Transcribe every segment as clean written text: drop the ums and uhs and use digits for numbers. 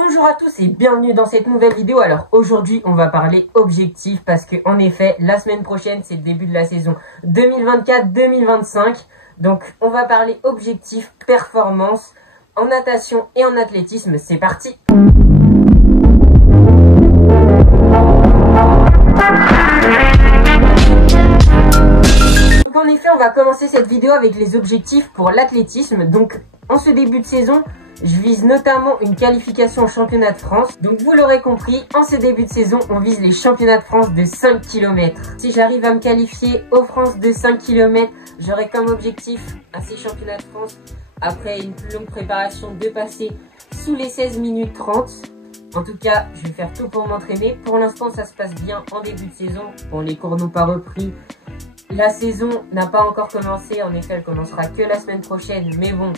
Bonjour à tous et bienvenue dans cette nouvelle vidéo. Alors aujourd'hui on va parler objectif parce que en effet la semaine prochaine c'est le début de la saison 2024-2025. Donc on va parler objectif, performance en natation et en athlétisme. C'est parti. Donc en effet on va commencer cette vidéo avec les objectifs pour l'athlétisme. Donc en ce début de saison, je vise notamment une qualification au championnat de France. Donc vous l'aurez compris, en ce début de saison, on vise les championnats de France de 5 km. Si j'arrive à me qualifier aux France de 5 km, j'aurai comme objectif à ces championnats de France, après une plus longue préparation, de passer sous les 16 minutes 30. En tout cas, je vais faire tout pour m'entraîner. Pour l'instant, ça se passe bien en début de saison. Bon, les cours n'ont pas repris. La saison n'a pas encore commencé. En effet, elle commencera que la semaine prochaine. Mais bon,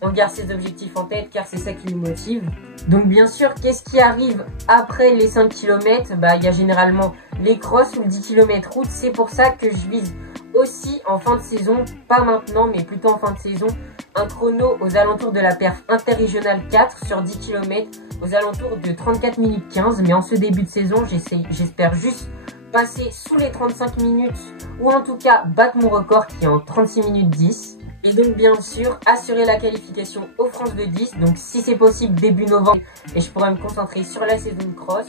on garde ses objectifs en tête car c'est ça qui nous motive. Donc bien sûr, qu'est-ce qui arrive après les 5 km? Il y a généralement les crosses ou le 10 km route. C'est pour ça que je vise aussi en fin de saison, pas maintenant mais plutôt en fin de saison, un chrono aux alentours de la perf interrégionale 4 sur 10 km, aux alentours de 34 minutes 15. Mais en ce début de saison, j'espère juste passer sous les 35 minutes ou en tout cas battre mon record qui est en 36 minutes 10. Et donc bien sûr assurer la qualification aux France de 10. Donc si c'est possible début novembre, et je pourrai me concentrer sur la saison de cross.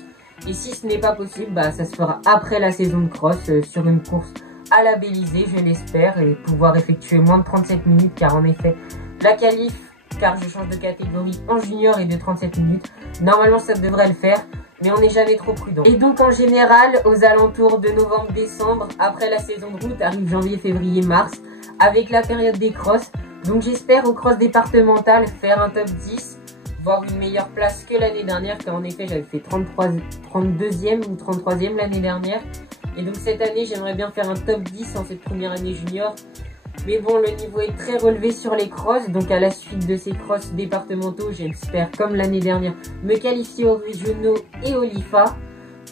Et si ce n'est pas possible, ça se fera après la saison de cross sur une course à labelliser, je l'espère, et pouvoir effectuer moins de 37 minutes car en effet la qualif, car je change de catégorie en junior, et de 37 minutes. Normalement ça devrait le faire, mais on n'est jamais trop prudent. Et donc en général, aux alentours de novembre-décembre, après la saison de route, arrive janvier, février, mars, avec la période des crosses. Donc j'espère au cross départemental faire un top 10, voire une meilleure place que l'année dernière, car en effet j'avais fait 32e ou 33e l'année dernière. Et donc cette année j'aimerais bien faire un top 10 en cette première année junior. Mais bon, le niveau est très relevé sur les crosses, donc à la suite de ces crosses départementaux, j'espère comme l'année dernière me qualifier aux régionaux et au LIFA,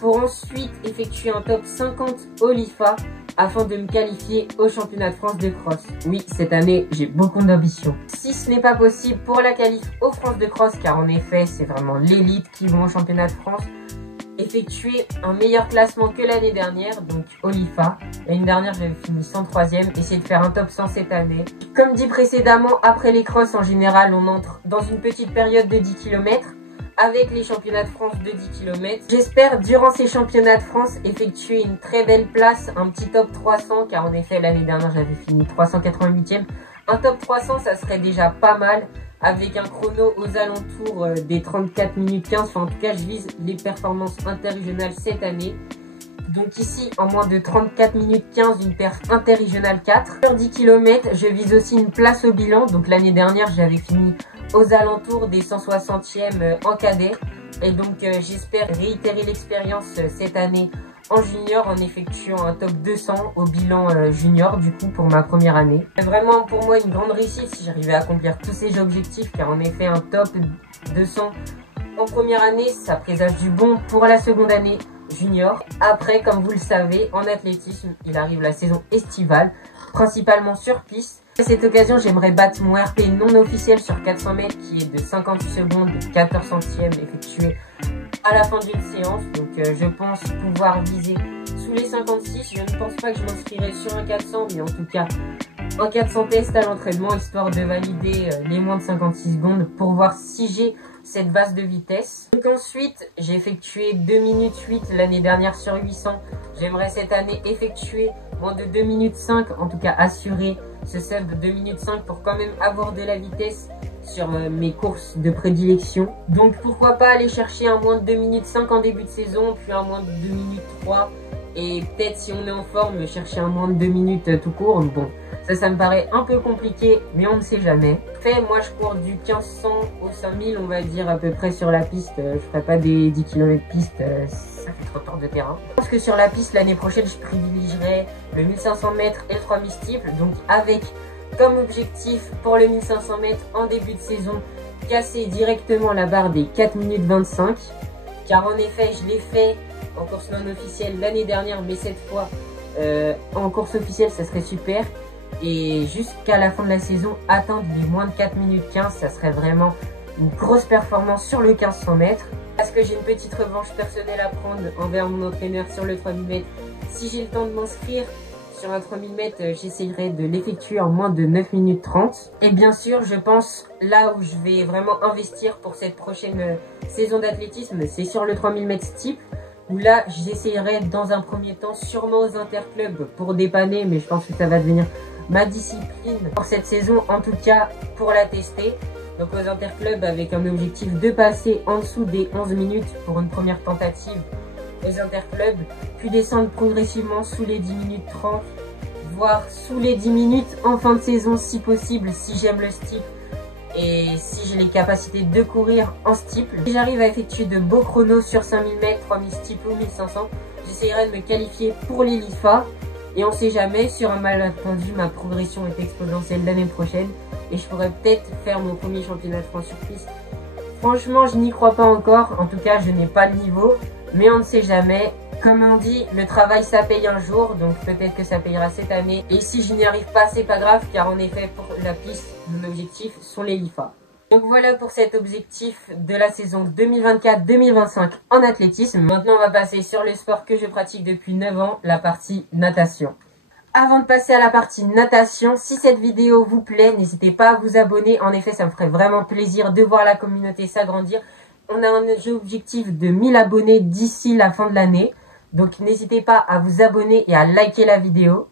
pour ensuite effectuer un top 50 au LIFA afin de me qualifier au championnat de France de cross. Oui, cette année, j'ai beaucoup d'ambition. Si ce n'est pas possible pour la qualif aux France de cross, car en effet, c'est vraiment l'élite qui vont au championnat de France, effectuer un meilleur classement que l'année dernière, donc au LIFA. L'année dernière, j'avais fini 103e, essayer de faire un top 100 cette année. Comme dit précédemment, après les crosses, en général, on entre dans une petite période de 10 km avec les championnats de France de 10 km. J'espère, durant ces championnats de France, effectuer une très belle place, un petit top 300, car en effet, l'année dernière, j'avais fini 388e. Un top 300, ça serait déjà pas mal, avec un chrono aux alentours des 34 minutes 15. Enfin, en tout cas, je vise les performances interrégionales cette année. Donc ici, en moins de 34 minutes 15, une perf interrégionale 4. Sur 10 km, je vise aussi une place au bilan. Donc l'année dernière, j'avais fini aux alentours des 160e en cadet. Et donc j'espère réitérer l'expérience cette année en junior en effectuant un top 200 au bilan junior du coup pour ma première année. C'est vraiment pour moi une grande réussite si j'arrivais à accomplir tous ces objectifs, car en effet un top 200 en première année, ça présage du bon pour la seconde année junior. Après, comme vous le savez, en athlétisme, il arrive la saison estivale, principalement sur piste. À cette occasion, j'aimerais battre mon RP non officiel sur 400 mètres qui est de 58 secondes et 14 centièmes effectué à la fin d'une séance. Donc je pense pouvoir viser sous les 56. Je ne pense pas que je m'inscrirai sur un 400, mais en tout cas un 400 test à l'entraînement, histoire de valider les moins de 56 secondes pour voir si j'ai cette base de vitesse. Donc ensuite, j'ai effectué 2 minutes 8 l'année dernière sur 800. J'aimerais cette année effectuer moins de 2 minutes 5, en tout cas assurer ce sub de 2 minutes 5 pour quand même avoir de la vitesse sur mes courses de prédilection. Donc pourquoi pas aller chercher un moins de 2 minutes 5 en début de saison, puis un moins de 2 minutes 3, et peut-être si on est en forme, chercher un moins de 2 minutes tout court. Bon, ça me paraît un peu compliqué, mais on ne sait jamais. Moi je cours du 1500 au 5000, on va dire à peu près sur la piste. Je ferai pas des 10 km piste, ça fait trop tort de terrain. Je pense que sur la piste l'année prochaine, je privilégierai le 1500 mètres et le 3000 steeple. Donc avec comme objectif pour le 1500 mètres en début de saison, casser directement la barre des 4 minutes 25. Car en effet, je l'ai fait en course non officielle l'année dernière, mais cette fois en course officielle, ça serait super. Et jusqu'à la fin de la saison, atteindre les moins de 4 minutes 15, ça serait vraiment une grosse performance sur le 1500 mètres. Parce que j'ai une petite revanche personnelle à prendre envers mon entraîneur sur le 3000 mètres. Si j'ai le temps de m'inscrire sur un 3000 mètres, j'essayerai de l'effectuer en moins de 9 minutes 30. Et bien sûr, je pense là où je vais vraiment investir pour cette prochaine saison d'athlétisme, c'est sur le 3000 mètres steeple. Où là, j'essayerai dans un premier temps sûrement aux interclubs pour dépanner, mais je pense que ça va devenir ma discipline pour cette saison, en tout cas pour la tester. Donc aux interclubs avec un objectif de passer en dessous des 11 minutes pour une première tentative aux interclubs, puis descendre progressivement sous les 10 minutes 30, voire sous les 10 minutes en fin de saison si possible, si j'aime le steeple et si j'ai les capacités de courir en steeple. Si j'arrive à effectuer de beaux chronos sur 5000 mètres, 3000 steeple ou 1500, j'essayerai de me qualifier pour les LIFA. Et on sait jamais, sur un malentendu, ma progression est exponentielle l'année prochaine et je pourrais peut-être faire mon premier championnat de France sur piste. Franchement, je n'y crois pas encore. En tout cas, je n'ai pas le niveau, mais on ne sait jamais. Comme on dit, le travail ça paye un jour, donc peut-être que ça payera cette année. Et si je n'y arrive pas, c'est pas grave, car en effet, pour la piste, mon objectif sont les LIFA. Donc voilà pour cet objectif de la saison 2024-2025 en athlétisme. Maintenant, on va passer sur le sport que je pratique depuis 9 ans, la partie natation. Avant de passer à la partie natation, si cette vidéo vous plaît, n'hésitez pas à vous abonner. En effet, ça me ferait vraiment plaisir de voir la communauté s'agrandir. On a un objectif de 1000 abonnés d'ici la fin de l'année. Donc n'hésitez pas à vous abonner et à liker la vidéo.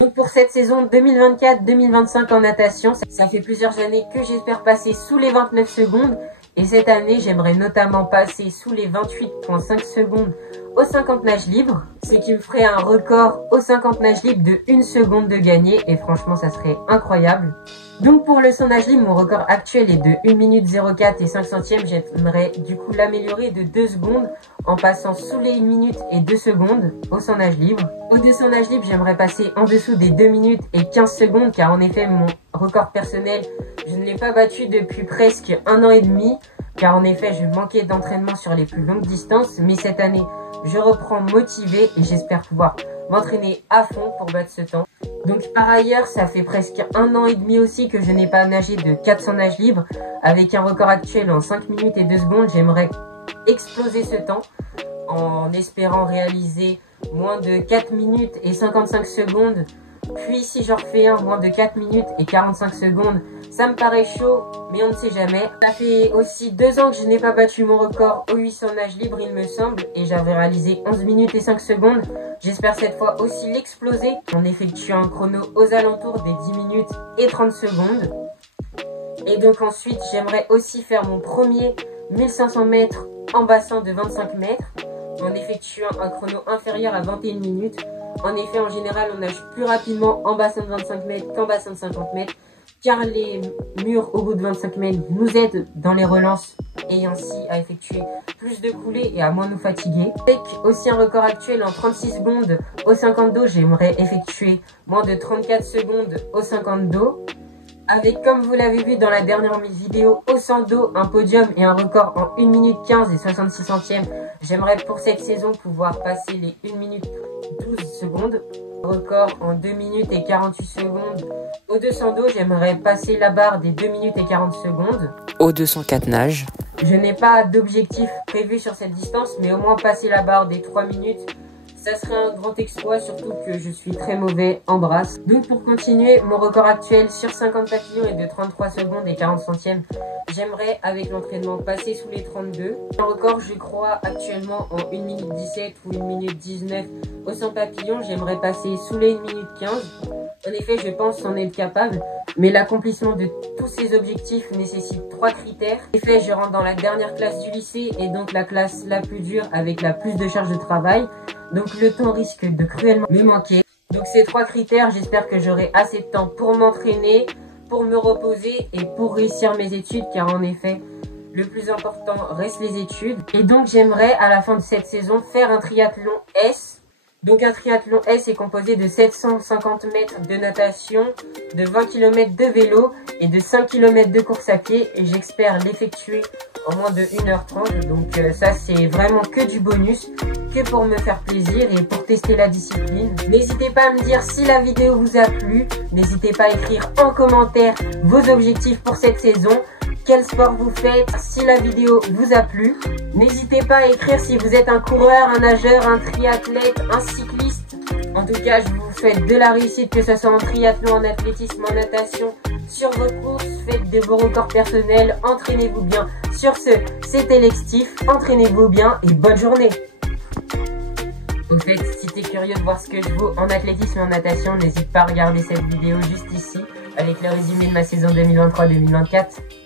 Donc pour cette saison 2024-2025 en natation, ça fait plusieurs années que j'espère passer sous les 29 secondes. Et cette année, j'aimerais notamment passer sous les 28,5 secondes au 50 nages libres. Ce qui me ferait un record au 50 nages libres de 1 seconde de gagné. Et franchement, ça serait incroyable. Donc pour le 100 nage libre, mon record actuel est de 1 minute 04 et 5 centièmes. J'aimerais du coup l'améliorer de 2 secondes en passant sous les 1 minute et 2 secondes au 100 nage libre. Au 200 nage libre, j'aimerais passer en dessous des 2 minutes et 15 secondes car en effet mon record personnel, je ne l'ai pas battu depuis presque 1 an et demi car en effet je manquais d'entraînement sur les plus longues distances. Mais cette année, je reprends motivé et j'espère pouvoir m'entraîner à fond pour battre ce temps. Donc par ailleurs, ça fait presque 1 an et demi aussi que je n'ai pas nagé de 400 nages libres. Avec un record actuel en 5 minutes et 2 secondes, j'aimerais exploser ce temps en espérant réaliser moins de 4 minutes et 55 secondes. Puis si j'en refais un moins de 4 minutes et 45 secondes, ça me paraît chaud, mais on ne sait jamais. Ça fait aussi 2 ans que je n'ai pas battu mon record au 800 nages libres, il me semble, et j'avais réalisé 11 minutes et 5 secondes. J'espère cette fois aussi l'exploser en effectuant un chrono aux alentours des 10 minutes et 30 secondes. Et donc ensuite, j'aimerais aussi faire mon premier 1500 mètres en bassin de 25 mètres en effectuant un chrono inférieur à 21 minutes. En effet, en général, on nage plus rapidement en bassin de 25 mètres qu'en bassin de 50 mètres car les murs au bout de 25 mètres nous aident dans les relances et ainsi à effectuer plus de coulées et à moins nous fatiguer. Avec aussi un record actuel en 36 secondes au 50 dos, j'aimerais effectuer moins de 34 secondes au 50 dos. Avec, comme vous l'avez vu dans la dernière vidéo, au 100 dos, un podium et un record en 1 minute 15 et 66 centièmes. J'aimerais pour cette saison pouvoir passer les 1 minute 12 secondes. Record en 2 minutes et 48 secondes. Au 200 dos, j'aimerais passer la barre des 2 minutes et 40 secondes. Au 204 nages. Je n'ai pas d'objectif prévu sur cette distance, mais au moins passer la barre des 3 minutes. Ça serait un grand exploit, surtout que je suis très mauvais en brasse. Donc pour continuer, mon record actuel sur 50 papillons est de 33 secondes et 40 centièmes. J'aimerais, avec l'entraînement, passer sous les 32. Un record, je crois, actuellement en 1 minute 17 ou 1 minute 19 au 100 papillons. J'aimerais passer sous les 1 minute 15. En effet, je pense en être capable, mais l'accomplissement de tous ces objectifs nécessite 3 critères. En effet, je rentre dans la dernière classe du lycée et donc la classe la plus dure avec la plus de charge de travail. Donc le temps risque de cruellement me manquer. Donc ces 3 critères, j'espère que j'aurai assez de temps pour m'entraîner, pour me reposer et pour réussir mes études car en effet, le plus important reste les études. Et donc j'aimerais à la fin de cette saison faire un triathlon S. Donc un triathlon S est composé de 750 mètres de natation, de 20 km de vélo et de 5 km de course à pied. Et j'espère l'effectuer en moins de 1h30. Donc ça c'est vraiment que du bonus, que pour me faire plaisir et pour tester la discipline. N'hésitez pas à me dire si la vidéo vous a plu. N'hésitez pas à écrire en commentaire vos objectifs pour cette saison. quel sport vous faites, si la vidéo vous a plu. N'hésitez pas à écrire si vous êtes un coureur, un nageur, un triathlète, un cycliste. En tout cas, je vous souhaite de la réussite, que ce soit en triathlon, en athlétisme, en natation, sur vos courses, faites de vos records personnels, entraînez-vous bien. Sur ce, c'était Lextif, entraînez-vous bien et bonne journée. Au fait, si t'es curieux de voir ce que je vaux en athlétisme et en natation, n'hésite pas à regarder cette vidéo juste ici, avec le résumé de ma saison 2023-2024.